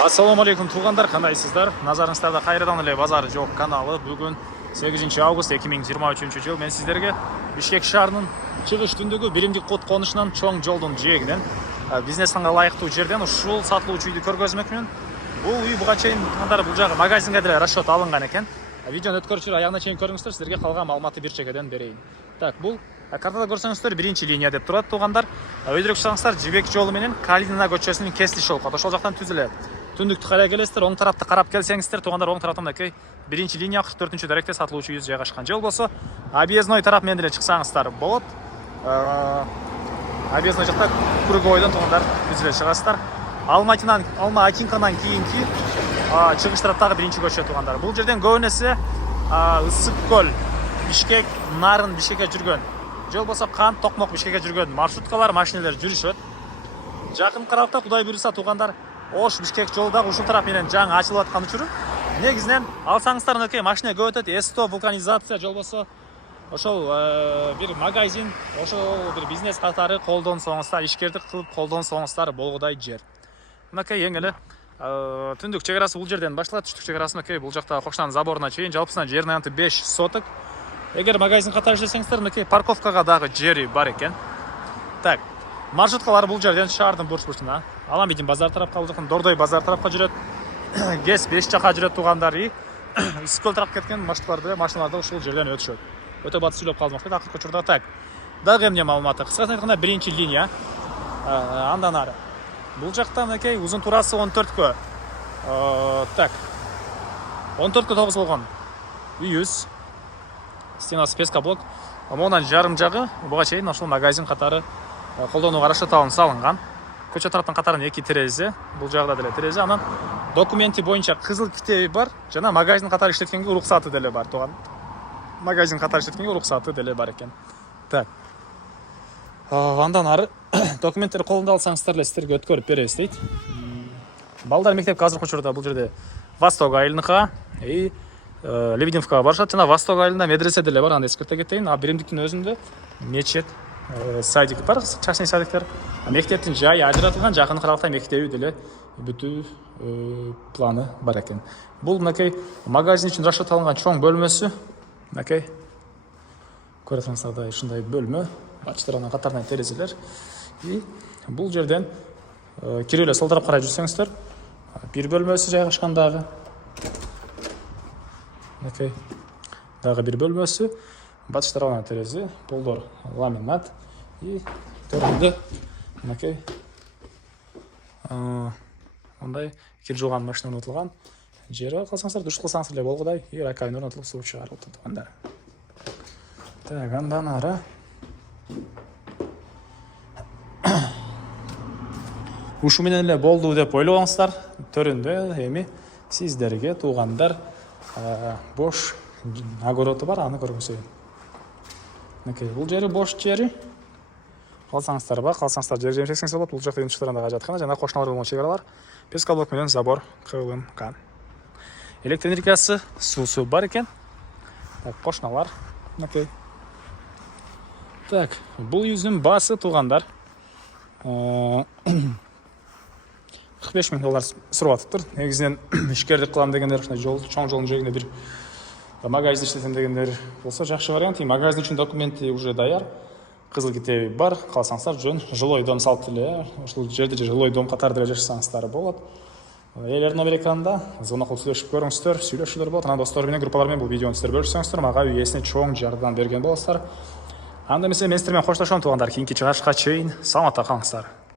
Ассаламу алейкум туғандар, қандайсыздар? Назарыңыздарда қайрадан эле базары жоқ каналы. Бүгін 8 август 2023 жыл. Мен сіздерге Бишкек шаарынын чыгыш түндүгү биримдик код конушунан чоң жолдун жээгинен бизнеске ылайыктуу жерден ушул сатылуучу үйдү көргөзмөкмүн. Бул үй буга чейин туғандар бул жагы магазинге деле расчет алынган экен. Видеону өткөрчү аягына чейин көрүңүздөр, силерге калган маалыматты бир чекеден берейин. Так, бул картада көрсөңүздөр биринчи линия деп турат туғандар. Өйдүрөк чыксаңыздар Жибек жолу менен Калинина көчөсүнүн кесилиши болуп калат. Ошол жактан түзүлөт. Түндүктү карай келесиздер, оң тарапты карап келсеңиздер, туғандар оң тараптан мынакей биринчи линия 44-чү даректе сатылуучу үй жайгашкан. Же болбосо объездной тарап менен деле чыксаңыздар болот. Объездной жакта круговойдон туғандар түзүлө чыгасыздар. Алма Акинканан кийинки чыгыш тараптагы биринчи көчө туғандар. Бул жерден көбүнесе Ысык көл, Бишкек, Нарын Бишкекке жүргөн, же болбосо Кант, Токмок Бишкекке жүргөн маршруткалар, машиналар жүрүшөт. Жакын карапта Кудай буйруса туғандар Ош Бишкек жолдагы ушул тарап менен жаңы ачылып аткан учуру. Негизинен алсаңыздар мынакей машина көп өтөт, С100 вулканизация же болбосо ошол бир магазин, ошол бир бизнес катары колдонсоңуздар, ишкердик кылып колдонсоңуздар болгудай жер. Мынакей эң эле түндүк чек арасы бул жерден башталат, түштүк чек арасы мынакей бул жакта Кокшанын заборуна чейин, жалпысынан жердин аянты 5 соток. Эгер магазин катары иштесеңиздер, мынакей парковкага дагы жери бар экен. Так, маршруткалар бул жерден шаардын бурч-бурчуна, Аламбидин базар тарапка, бул жактан Дордой базар тарапка жүрөт. ГЭС 5 жака жүрөт туғандар. Ысык көл тарапка кеткен машиналар ушул жерден өтүшөт. Өтө батыс сүйлөп калдым. Акыркы учурда так. Дагы эмне маалыматы? Кыскасын айтканда биринчи линия. Андан ары. Бул жакта мынакей узун турасы 14кө. Так. 14кө тогузулган. Үйүз. Стенасы пескоблок. Монан жарым жагы буга чейин ошол магазин катары колдонууга расчет салынган. Көчө тараптан катарын 2 терезе, бул жагда деле терезе, анан документи боюнча кызыл китеби бар, жана магазин катары иштеткенге уруксаты деле бар туган. Магазин катары иштеткенге уруксаты деле бар экен. Так. Андан ары документтерди колунда алсаңыздар эле сиздерге өткөрүп беребиз дейт. Балдар мектепке азыркы учурда бул жерде Восток айылыныка, Лебедевкага барышат, жана Восток айылында медресе деле бар, аны эскерте кетейин. Биримдиктин өзүндө мечет, садик бар, частный садиктер. Мектептин жайы ажыратылган, жакын аралыкта мектеби деле бүтүү планы бар экен. Бул мынакей магазин үчүн расчет алынган чоң бөлмөсү. Мынакей көрөсүңүздар, ушундай бөлмө, бачы тарабынан катарынан терезелер. Бул жерден кирип эле сол тарапка карай жүрсөңүздөр, бир бөлмөсү жайгашкан дагы. Мынакей дагы бир бөлмөсү, бачы тарабынан терезе, полдор ламинат төрүндө мынакей мындай кир жууган машина орнотулган. Жери калсаңыздар, душ кылсаңыздар эле болгудай, раковина орнотулуп суу чыгарылып турганда. Так, андан ары ушу менен эле болду деп ойлобоңуздар. Төрүндө эми сиздерге туугандар бош огороду бар, аны көргөзөйүн. Мынакей бул жери бош жери. Калсаңыздар ба, калсаңыздар жер жемсексеңиз болот. Бул жакта жумуштарында ажаткана жана кошуналар болгон чек-аралар пескоблок менен забор кылынган. Электр энергиясы, суусу бар экен. Так, кошуналар. Мынакей. Так, бул үйдүн баасы туугандар 45 000 доллар сурап атыптыр. Негизинен ишкердик кылам дегендер, ушундай чоң жолдун жээгинде бир магазин иштетем дегендер болсо жакшы вариант. Магазин үчүн документи уже даяр. Кызыл китеби бар, калсаңыздар жөн жилой дом салып деле, ушул жерде жилой дом катары деле жашасаңыздар болот. Элер номер экранда, звонок кылып сүйлөшүп көрүңүздөр, сүйлөшүүлөр болот. Анан достор менен, группалар менен бул видеону сиздер бөлүшсөңүздөр, мага үй ээсине чоң жардам берген болосуздар. Анда эмесе мен сиздер менен коштошом туугандар, кийинки чыгышка чейин саламатта калыңыздар.